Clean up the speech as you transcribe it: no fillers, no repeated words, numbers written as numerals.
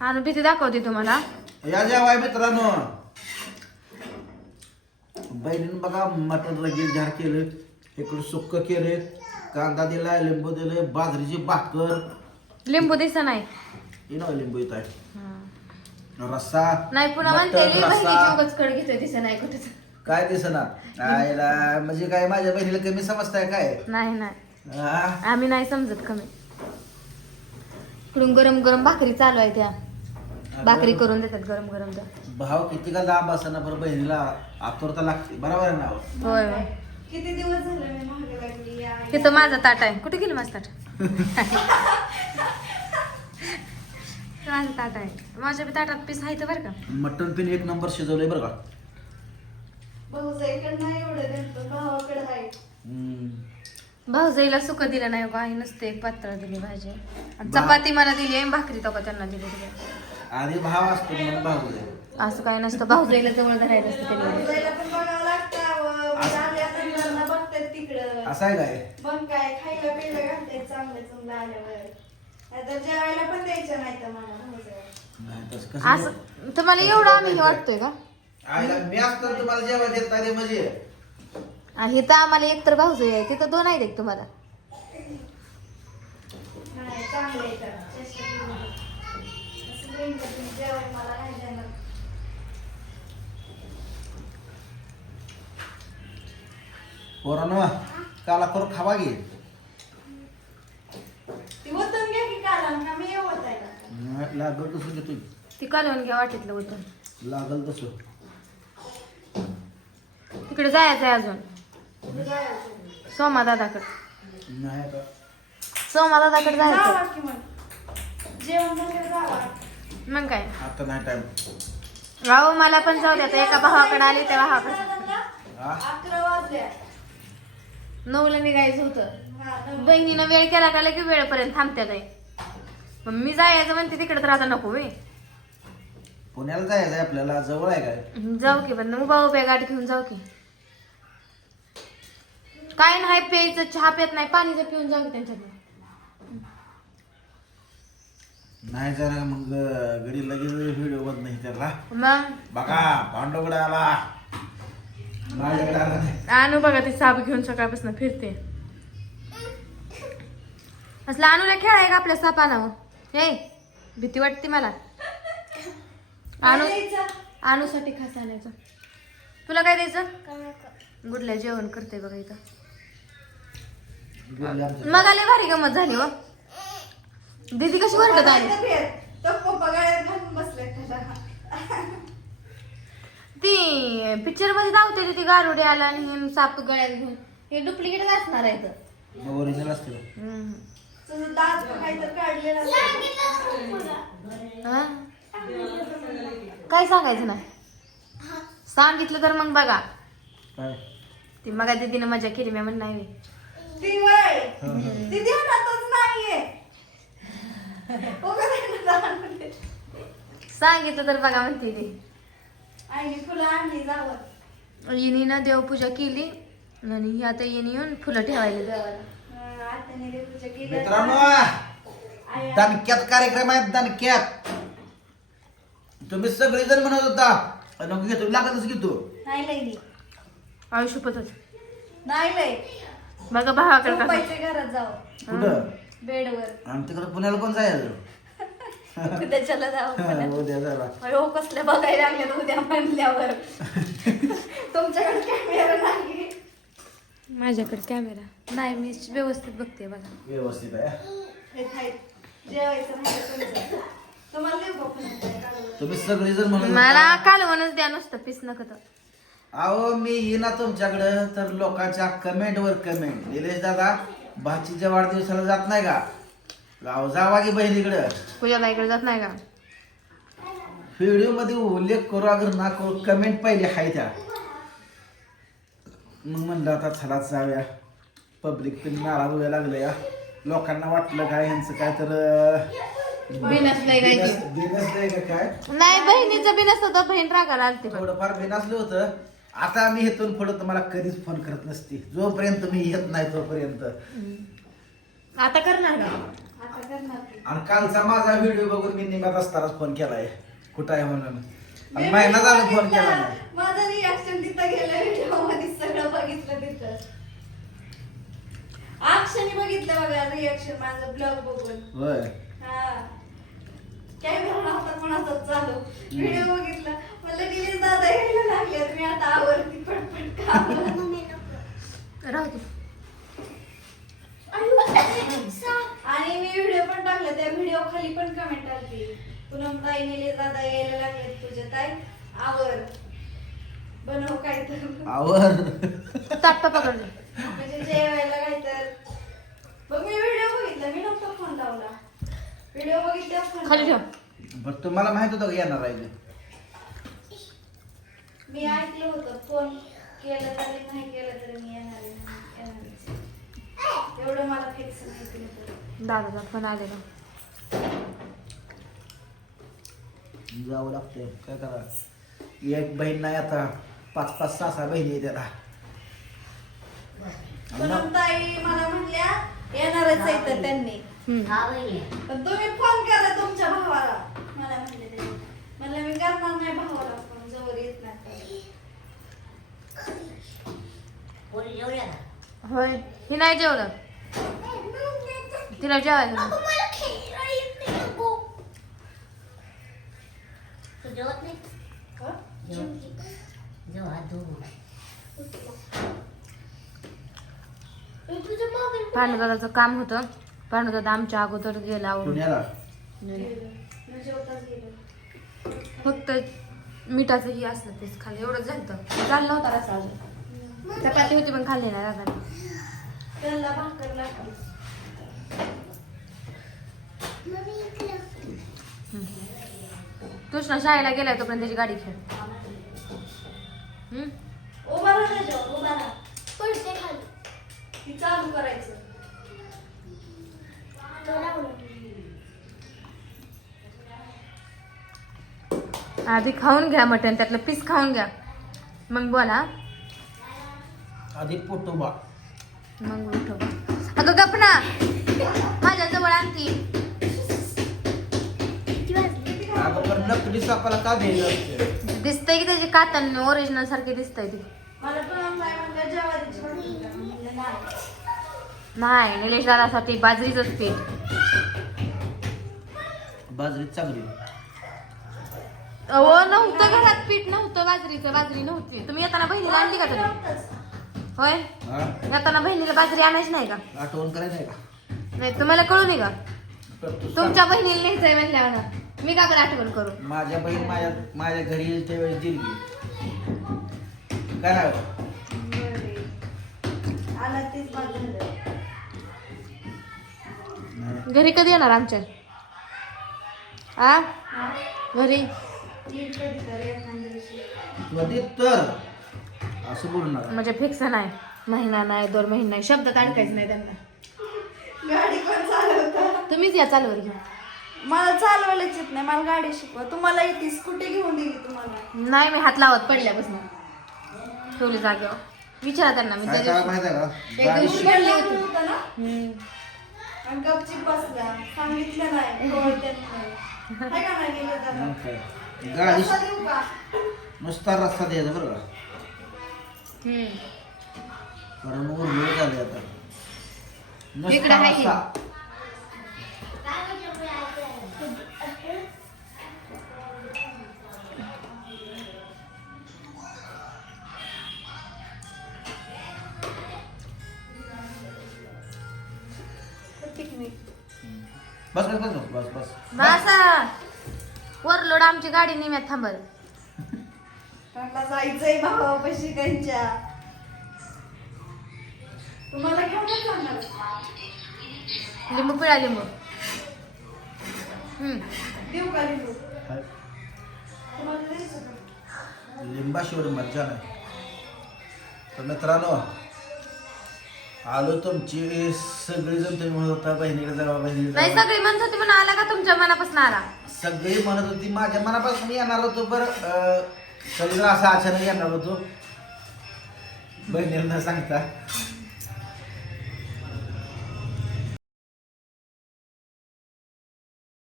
आणि भीती दाखवते तुम्हाला. या जेवाय मित्रांनो. बहिणीनं बघा मटण रगील झार केलं, इकडं सुक्क केले, कांदा दिलाय, लिंबू दिले, बाजरीची भाकर. लिंबू दिसत नाही. लिंबू येत आहे. रस्सा नाही पुन्हा म्हणते बहिणीची उगाच कड घेतोय दिसत नाही कुठेच. काय दिसना आईला म्हणजे काय माझ्या बहिणीला कमी समजताय काय? नाही नाही आम्ही नाही समजत कमी. इकडून गरम गरम भाकरी चालू आहे, त्या भाकरी करून देतात गरम गरम. भाव किती का लांब असताना बरं बहिणीला आतुरता लागते. बरोबर आहे ना? होय होय. किती दिवस झाले मी महाग लागली. तिथं माझं ताट आहे. कुठे गेलं माझं ताट? माझं ताट आहे. माझ्या बी ताटात पीस आहे बरं का. मटण पिन एक नंबर शिजवलंय बरं का. भाऊजाईकडे नाही एवढं देतो, भावाकडे आहे. भाऊजाईला सुख दिलं नाही बा, नुसते एक पातळ दिली भाजी आणि चपाती मला दिली आहे, भाकरी तो का त्यांना दिली. आणि भाव असतो म्हणून भाऊ आहे. असं काय नसतं. भाऊजाईला जवळ धरायला असतं त्यांनी. भाऊजाईला पण बघावं लागतं. आल्या त्यांना बघतात तिकडं. असं आहे काय? मग काय खायला पियला घालतात चांगलं चांगलं आल्यावर. नाहीतर जेवायला पण द्यायचं नाही तर मला भाऊजाईला. नाही तसं कसं असं तुम्हाला एवढं आम्ही हे वाटतोय का? आईला मी असतो तुम्हाला जेव्हा देत नाही म्हणजे आणि इथं आम्हाला एकतर भाऊजाई आहे, तिथं दोन आहेत तुम्हाला. नाही चांगलं आहे तर. असं बहिणीला तुम्ही जेवायला मला नाही देणार. पोरांनो काला करू खावा घे. ती ओतून घ्या की काढून का मी ओतायला. लागल तसं घेतो. ती कालवण घ्या वाटीतलं होतं. लागल तसं. तिकडे जायचं आहे अजून सोमा दादाकडे. नाही आता सोमा दादाकडे जावा जायचं. की मग. जेवण झाल्यावर जावा. मग काय आता नाही टाइम. राहू मला पण जाऊ द्या. आता एका भावाकडे आली त्या भावाकडे 11 वाजल्या. 9ला निघायचं होतं. हा, नऊ. बहिणीनं वेळ केला का की वेळपर्यंत थांबत्यात आहे. मग मी जायचं म्हणते तिकडे, तर आता नको वे. पुण्याला जायचंय आपल्याला. जवळ आहे काय? जाऊ की पण उभा उभ्या गाडी घेऊन जाऊ की. काय नाही प्यायचं, चहा पित नाही, पाणी जर पिऊन जाऊ की त्यांच्याकडे. नाही जरा मग गडी लगेच व्हिडिओ बंद नाही त्याला. मग बघा पांडवकडे आला, माझ्याकडे आला नाही. आणू बघा ती साप घेऊन सकाळपासून फिरते. असलं आणूला खेळाय का आपल्या सापानावर? हे भीती वाटते मला. आणू आणूसाठी खास आणायचं. तुला काय द्यायचं? गुडल्या जेवण करते बघा इथं. मग आले भारी गमत झाली व. दीदी कशी वरडत आली. तो पप्पा गळ्यात घालून बसलाय त्याला. ती पिक्चर मध्ये धावते ती गारुडी आला आणि साप गळ्यात घेऊन. हे डुप्लिकेट असणार आहे तर. ओरिजिनल असते. तुझं दात काहीतरी काढलेला हा? काय सांगायचं नाही. सांगितलं तर मग बघा. काय ती मग दीदीने मजा केली मी म्हणून नाही. ती वय ती ध्यानातच नाहीये. सांगितलं तर बघा म्हणते ती. आईने फुलं आणली जावं. हिने ना देवपूजा केली आणि ही आता येणे येऊन फुलं ठेवायला देवाला. आत्याने देवपूजा केली. मित्रांनो दणक्यात कार्यक्रम आहे. दणक्यात तुम्ही सगळे जण म्हणत होता नको घेतो, लागतच घेतो. नाही लई आयुष्यपतच नाही लई बघा भावाकडे कसं. झोपायचं घरात जावं कुठं? बेडवर. आणि तिकडे पुण्याला कोण जायचं? उद्याच्याला जावं. उद्या जायला. अयो कसल्या बघायला लागल्यात उद्या म्हणल्यावर. तुमच्याकडे कॅमेरा नाही. माझ्याकडे कॅमेरा नाही, मी व्यवस्थित बघते बघा. व्यवस्थित आहे. हे खाय. जेवायचं नाही तुमचं. तुम्हाला देऊ का पुन्हा? तुम्ही सगळे जण म्हणत मला होता, कालवणच द्या नुसतं पीस नकत. अहो मी येईना तुमच्याकडं तर लोकांच्या कमेंट वर कमेंट. निलेश दादा भाचीच्या वाढदिवसाला जात नाही का? गाव जावा की बहिणीकडं. पूजा बाईकडे जात नाही का? व्हिडिओ मध्ये उल्लेख करू अगर ना करू, कमेंट पहिले हाय त्या. मग म्हणलं आता चला जाऊया. पब्लिक पण नाराज व्हायला लागले या. लोकांना वाटलं काय यांचं काय तर बिनसलंय काय ते. बिनसलंय का काय. नाही बहिणीचं बिनस होतं, बहीण रागाला आलती पण. थोडंफार बिनसलं होतं. आता मी इथून पुढे तुम्हाला कधीच फोन करत नसते. जोपर्यंत मी येत नाही तोपर्यंत. आता करणार का? आता करणार की. आणि कालचा माझा व्हिडिओ बघून मी निघत असतानाच फोन केलाय कुठं आहे म्हणून. आणि महिना झाला फोन केला नाही. माझं रिॲक्शन तिथं गेलं व्हिडिओ मध्ये सगळं बघितलं तिथं. अक्षरशः बघितलं बघा रिॲक्शन माझं ब्लॉग बघून. होय. हा. कॅमेरा नव्हता कोणाचाच चालू. व्हिडिओ बघितला. मला निलेश दादा यायला लागले. मी आता आवरती पटपट काम. राहू दे. आणि मी व्हिडिओ पण टाकला. त्या व्हिडिओ खाली पण कमेंट आली. पूनम ताई निलेश दादा यायला लागले तुझ्या ताई आवर बनव काय तर आवर. ताटं पकडलं. म्हणजे जेवायला काय तर बघ मी व्हिडिओ बघितला. मी नव्हता फोन लावला. व्हिडिओ बघितला फोन खाली ठेव. बट तुम्हाला माहित होतं का येणार आहे ते? मी ऐकलं होतं फोन केलं तरी नाही केलं तरी मी येणार आहे, येणारच. एवढं मला फिक्स माहिती होतं. दादाचा फोन आलेला. जावं लागतंय काय करा. एक बहीण नाही आता 5-5, 6-6 बहिणी आहे त्याला. पूनम ताई मला म्हणल्या येणारच आहे तर त्यांनी. पण तुम्ही फोन करा तुमच्या भावाला. मला म्हणले ते म्हणलं मी करणार नाही भावाला फोन जवळ येत नाही. होय ही नाही जेवलं. तिला जेवायचं नाही. हं? पांडुदादाचं काम होतं. पांडुदादा आमच्या अगोदर गेला आवरून. पुण्याला मी जेवताच गेलो. फक्त मिठाचं ही असलं तेच खाल्लं एवढंच झालं. चाललं होता रस्ता अजून. चपाती होती पण खाल्ली नाही दादाने. त्यांना भाकर लागते. कृष्णा शाळेला गेलाय तोपर्यंत त्याची गाडी खेळ. उभा राहा त्याच्यावर, उभा राहा. ती चालू करायचं. आधी खाऊन घ्या मटण त्यातलं पीस खाऊन घ्या मग बोला. आधी पोटोबा. मग उठो. अगं गप ना माझ्या जवळ आणती. अगं पण नकली सापाला का द्यायला? दिसतंय की त्याची कातन ओरिजिनल सारखे दिसतंय ती. मला पण काय म्हणलं ज्वारीची भाकरी करा. म्हणलं नाही. नाही निलेश दादासाठी बाजरीचंच पीठ. बाजरी चांगली. अहो नव्हतं घरात पीठ नव्हतं बाजरीचं. बाजरी नव्हती. तुम्ही येताना बहिणीला आणली का तुम्ही? नव्हतंच. होय हा? येताना बहिणीला बाजरी आणायची नाही का? आठवण करायचं आहे का? नाही तुम्हाला कळू नये का? करतो सांग. तुमच्या बहिणीला न्यायचंय म्हणल्यावर मी का बरं आठवण करू? माझ्या बहीण माझ्या घरी येईल त्यावेळेस दिली काय नाही होत. बरं. आला तीच बाद झालं. नाही. घरी कधी येणार आमच्या? आ हा? घरी येईल कधीतरी एखाद्या दिवशी. कधी तर असं बोलणार. म्हणजे फिक्स नाही. महिना नाही 2 महिने नाही. शब्द काढायचं नाही त्यांना. गाडी कोण चालवतं? तुम्हीच या चालवर घेऊन. मला चालवायलाच येत नाही. मला गाडी शिकवा. तुम्हाला येते स्कूटी घेऊन दिली तुम्हाला. नाही मी हात लावत पडल्यापासून ठेवली जागेवर. विचारा त्यांना. मी त्या काय करा दिवशी माहिती आहे का? एक गाडी दिवशी शिक- पडली लागलं होती. होतं ना आणि गपचीप बसला. सांगितलं नाही कोण त्यांनी नाही. हाय का नाही गेलं त्याला? मग काय. गाडी रस्ता देऊ का? नुसता रस्ता द्यायचा बरं का. हम्म. कारण उरलेलं झाले आता. इकडं नुसता आहे की? रस्ता. बस बस बस बस बस मासा वरलोड आमची गाडी निम्यात थांबल. त्यांना जायचंय भावापाशी त्यांच्या. तुम्हाला घेऊनच जाणार. लिंबू पिळा लिंबू. देऊ का लिंबू? काय? तुम्हाला द्यायचं का? लिंबाशी एवढी मज्जा नाही. तर मित्रांनो आलो तुमची सगळेजण तुम्ही म्हणत होता बहिणीकडे जावा बहिणीकडे नाही जावा. सगळी म्हणत होती म्हणून आला का तुमच्या मनापासून आला? सगळी म्हणत होती माझ्या मनापासून येणार होतो. बरं सगळीकडे असं अचानक येणार होतो बहिणीला न सांगता.